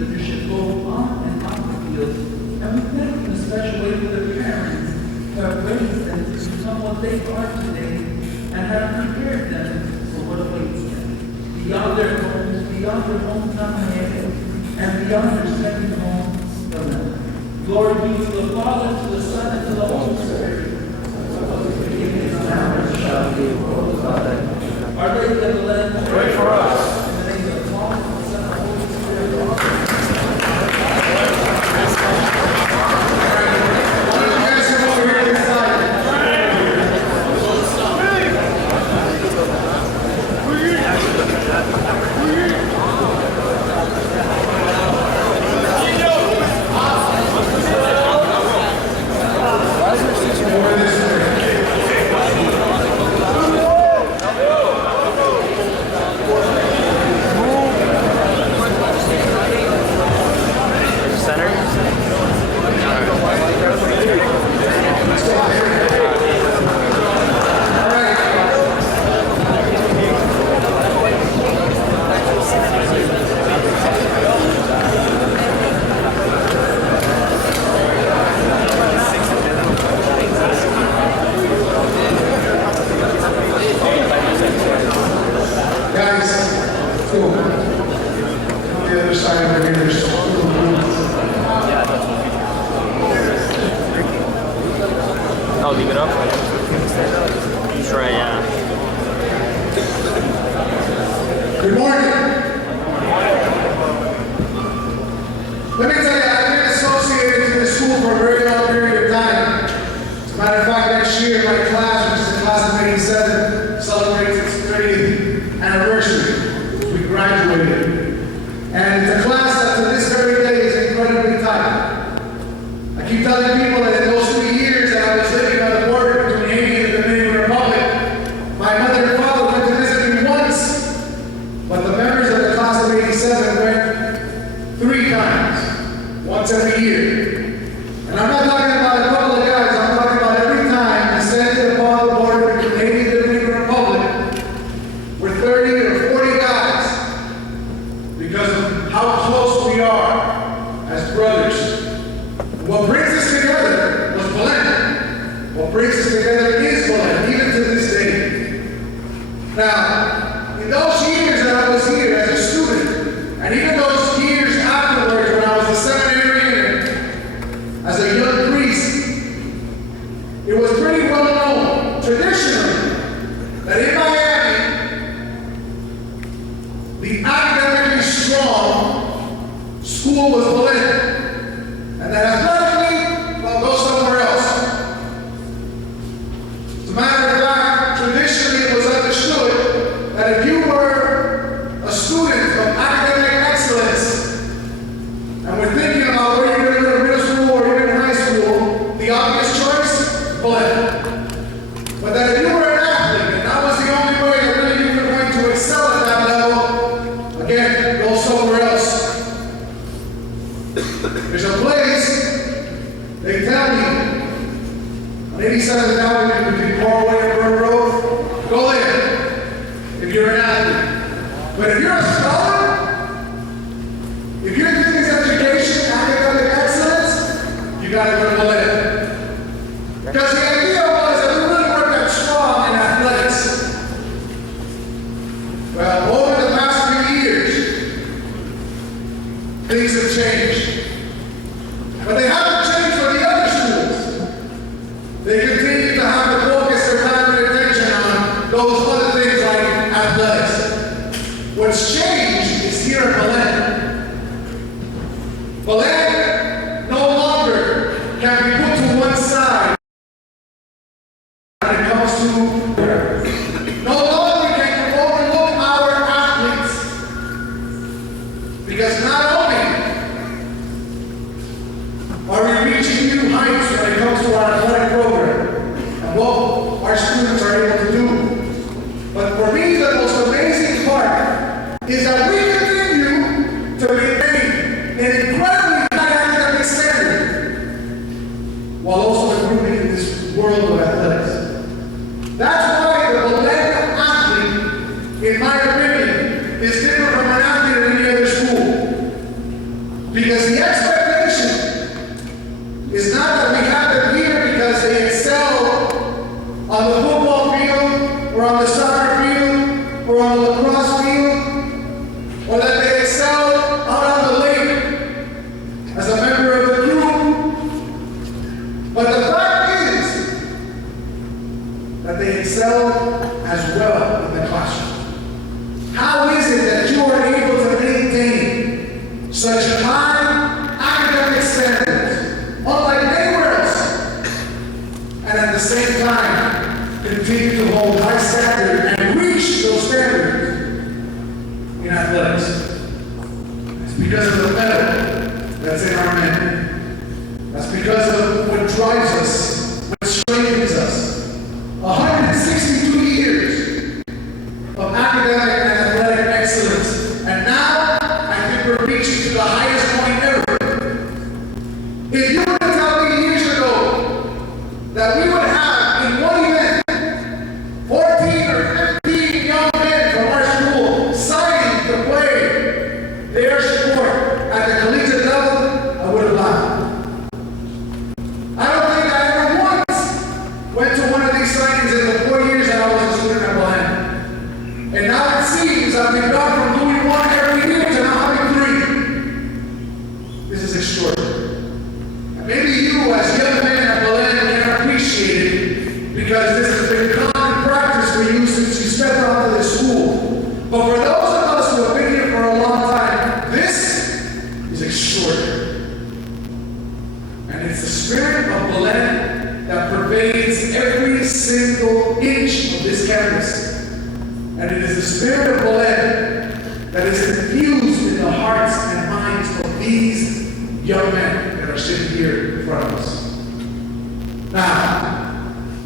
leadership both on and off the field, and we thank you in a special way for the parents who have raised them to become what they are today and have prepared them for what awaits them. Beyond their homes, beyond their hometown area, and beyond their second home, Belen. Glory be to the Father, to the Son, and to the Holy Spirit. Now and shall be world Father. Our Lady of Belen, pray for us. In the name of the Father, and the Son, and the Holy Spirit. Oh, leave it up? That's right, yeah. Good morning. Let me tell you, I've been associated to this school for a very long period of time. As a matter of fact, next year, my class, which is the class of 87, celebrates its 30th anniversary. We graduated. And it's a class that to this very day is incredibly tight. I keep telling people that in those 3 years that I was living on the border between Haiti and the Dominican Republic, my mother and father went to visit me once, but the members of the class of 87 went 3 times, once every year. And I'm not talking about a couple of guys, I'm talking about every time we sent upon the border between Haiti and the Dominican Republic, we're 30 or 40 guys, because of how close we are as brothers. What brings us together was Belen. What brings us together is Belen, even to this day. Now, in those years that I was here as a student, and even those years afterwards when I was a seminarian and as a young priest, it was pretty well known, traditionally, that in Miami, the academically strong school was Belen. And that athletically, well, go somewhere else. As a matter of fact, traditionally it was understood that if you were a student of academic excellence, and we're thinking about where you're going to go to middle school or even high school, the obvious choice, Belen. But that if you were an athlete, and that was the only way that really you were going to excel at that level, again, go somewhere else. There's a place, they tell me, on 87th Avenue between Corway and Burr Road, go there if you're an athlete. But if you're a scholar, if you're doing this education, academic excellence, you gotta go to Belen. Because the idea was that we really weren't that strong in athletics. Well, over the past few years, things have changed. But they haven't changed for the other schools. They continue to have to focus their time and attention on those other things like athletics. What's changed on the soccer field, or on the lacrosse field, or that they excel out on the lake as a member of the crew. But the fact is that they excel as well in the classroom. How is it that you are able to maintain such high academic standards, unlike anywhere else, and at the same time continue to hold high standards and reach those standards in athletics? It's because of the medal that's in our men. That's because of what drives us, what strengthens us. 162 years of academic and athletic excellence, and now I think we're reaching to the highest point ever. If you were to tell me years ago that we would have in one event 14 or 15 young men from our school signing to play their sport at the collegiate level, I would have laughed. I don't think I ever once went to one of these signings in the 4 years that I was a student at Belen. And now it seems that we've gone from doing one every year to now having 3. This is extraordinary. And maybe you, as young men at Belen, can appreciate it because this has been common practice for you since you stepped onto this school. But for those of us who have been here for a long time, this is extraordinary. And it's the spirit of Belen that pervades every single inch of this campus. And it is the spirit of Belen that is infused in the hearts and minds of these young men that are sitting here in front of us. Now,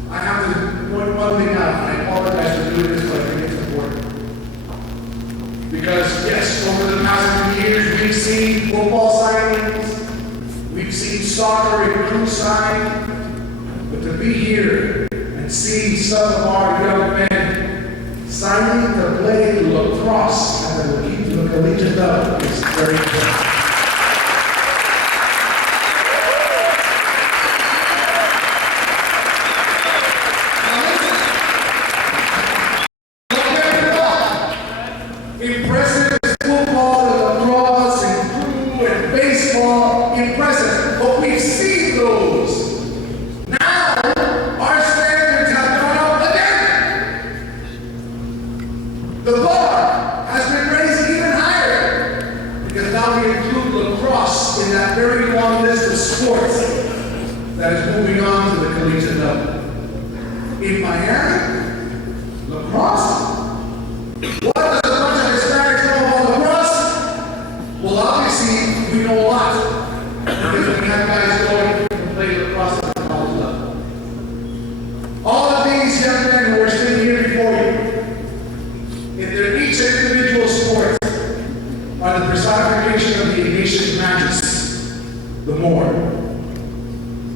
I have to point one thing out, and I apologize for doing this, but I think it's important. Because yes, over the past few years, we've seen football signings, we've seen soccer and crew sign, but to be here and see some of our young men signing to play lacrosse at the collegiate level is very important. Impressive is football and lacrosse and crew and baseball, impressive, but we've seen those. Now, our standards have gone up again. The bar has been raised even higher because now we include lacrosse in that very long list of sports that is moving on to the collegiate level. In Miami, lacrosse? What does a bunch of Hispanics know about lacrosse? Well, obviously, we know a lot because we have guys going to play lacrosse at the college level. All of these young men who are sitting here before you, in their each individual sport, are the personification of the Ignatian Magus, the more.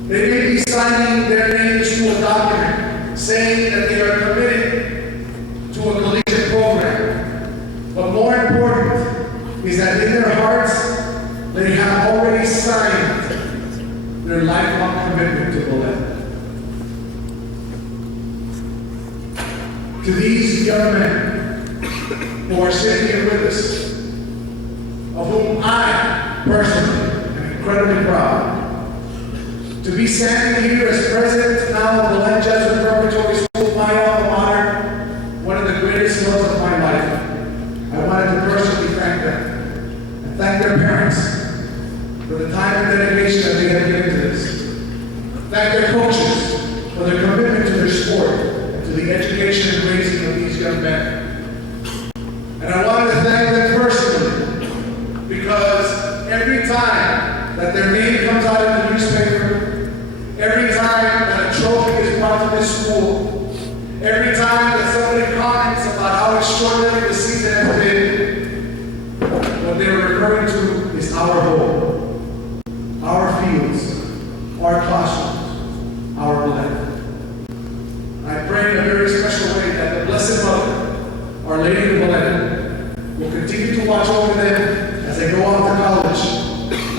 They may be signing their names to a document saying that they are committed to a collegiate program. But more important is that in their hearts, they have already signed their lifelong commitment to Belen. To these young men who are sitting here with us, of whom I personally am incredibly proud, to be standing here as president now of Belen Jesuit Preparatory School, my alma mater, one of the greatest loves of my life. I wanted to personally thank them and thank their parents for the time and dedication that they have given to this. Thank their coaches for their commitment to their sport and to the education and raising of these young men. And I wanted to thank them personally because every time that their name comes out in the newspaper, every time that a trophy is brought to this school, every time that somebody comments about how extraordinary the season has been, what they're referring to is our home, our fields, our classrooms, our Belen. I pray in a very special way that the Blessed Mother, Our Lady of Belen, will continue to watch over them as they go off to college,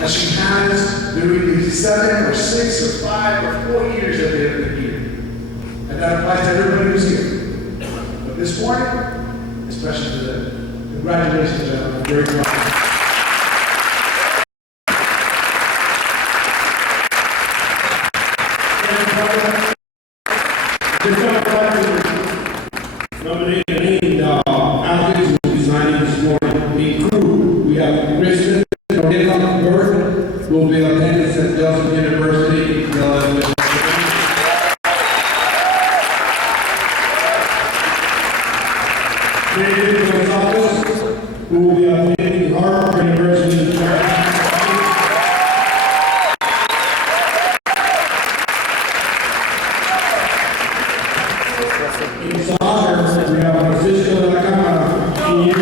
as she has during the 7 or 6 or 5 or 4 years that they have been here. And that applies to everybody who's here. this morning, especially to them. Congratulations, gentlemen. Very proud. Nominating applicants who designing this morning. The crew, we have Kristen, Burke, will be attendance at Delson University. David Gonzalez, who will be attending Harvard University. In soccer, we have Francisco de la Cámara, y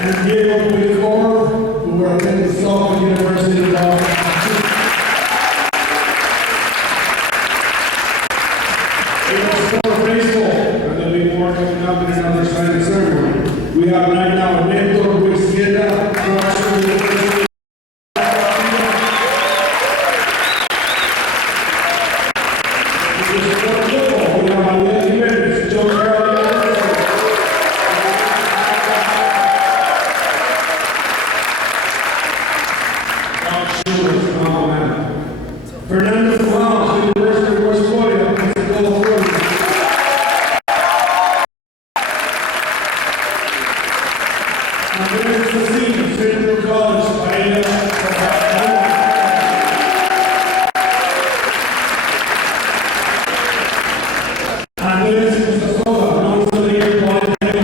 and Diego Piccolo, who are attending Suffolk University of Law. For baseball, and there'll be more coming up in another signing ceremony. We have right now Neto Luisiana from Oxford University. Fernando Flowers, University of West Florida, Pensacola, Florida. Andres Cassini, Central College, Bahia. Andres Casasola, Monsignor Polytechnic.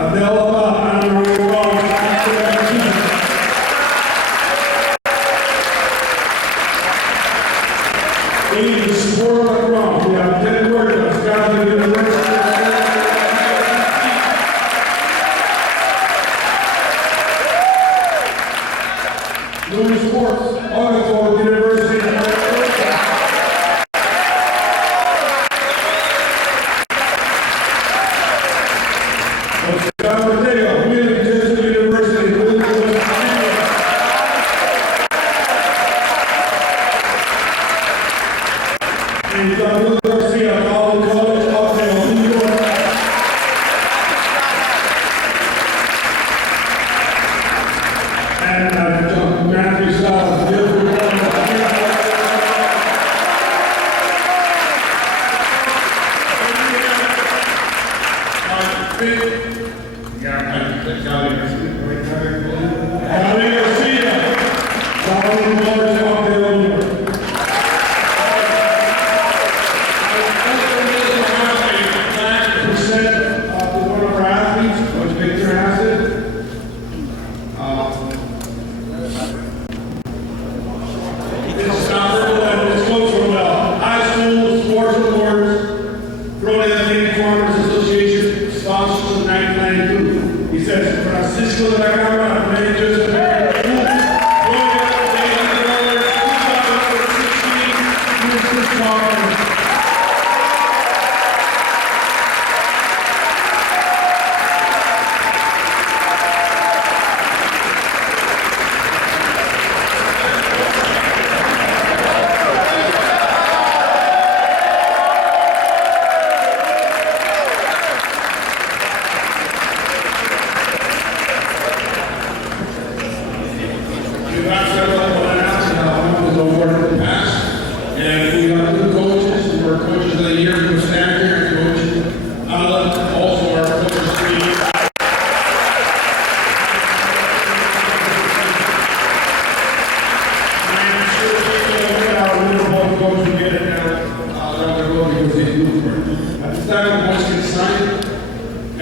Adela Honorary in the sport of ground, we have 10 workers gathered in the University of Louis Sports, Auditor, University of Belen Jesuit University, and Dr. Garcia, College of New York. And Matthew Styles, He says, Francisco de la Cámara, Belen Jesuit,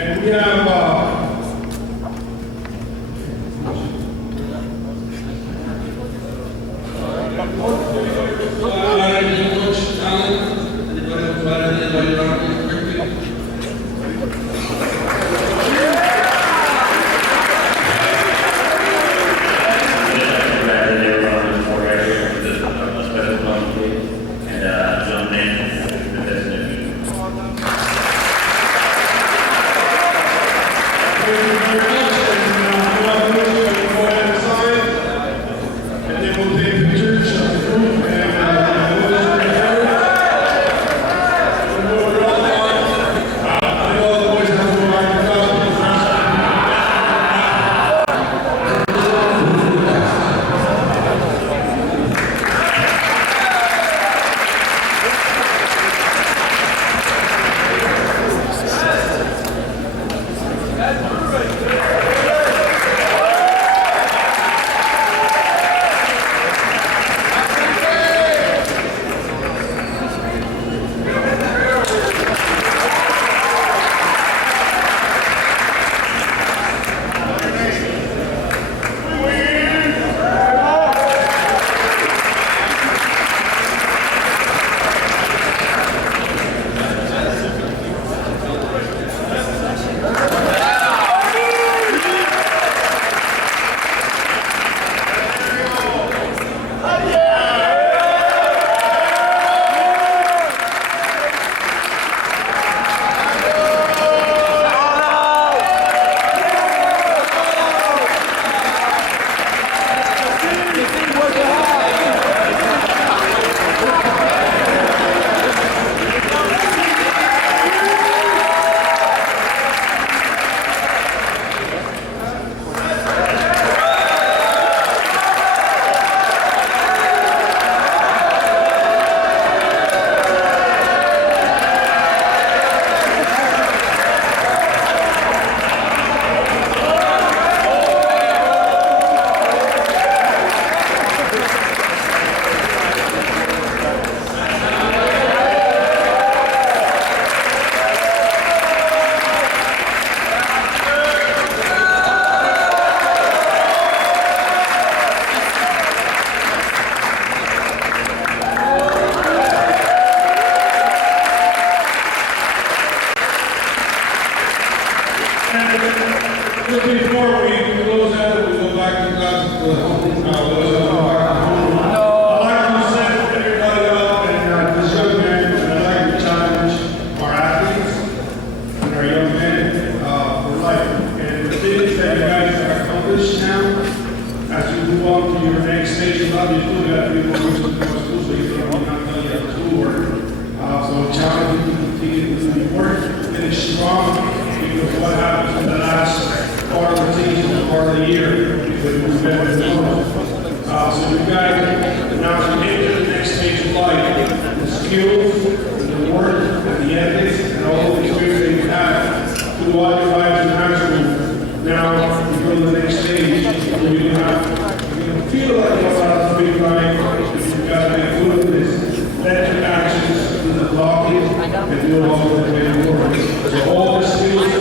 and we have Just before we close out, we go back to class for the home. I'd like to set everybody up and this young man, and I'd like to challenge our athletes and our young men for life. And the things that you guys have accomplished now, as you move on to your next stage of life, you still got to be more school, so you don't have to tell you how to schoolwork. So challenge you to continue to do your work, finish strong, because what happens in the last part of the season, part of the year, because we've been with the so you guys, now as you get to the next stage of life, the skills, the work, and the ethics, and all the experience that you have throughout your life in high school, now you go to the next stage, where you have, you feel like you're about to be right, because you've got to be good at this. Let your actions do the blocking and do all the way forward. So all the skills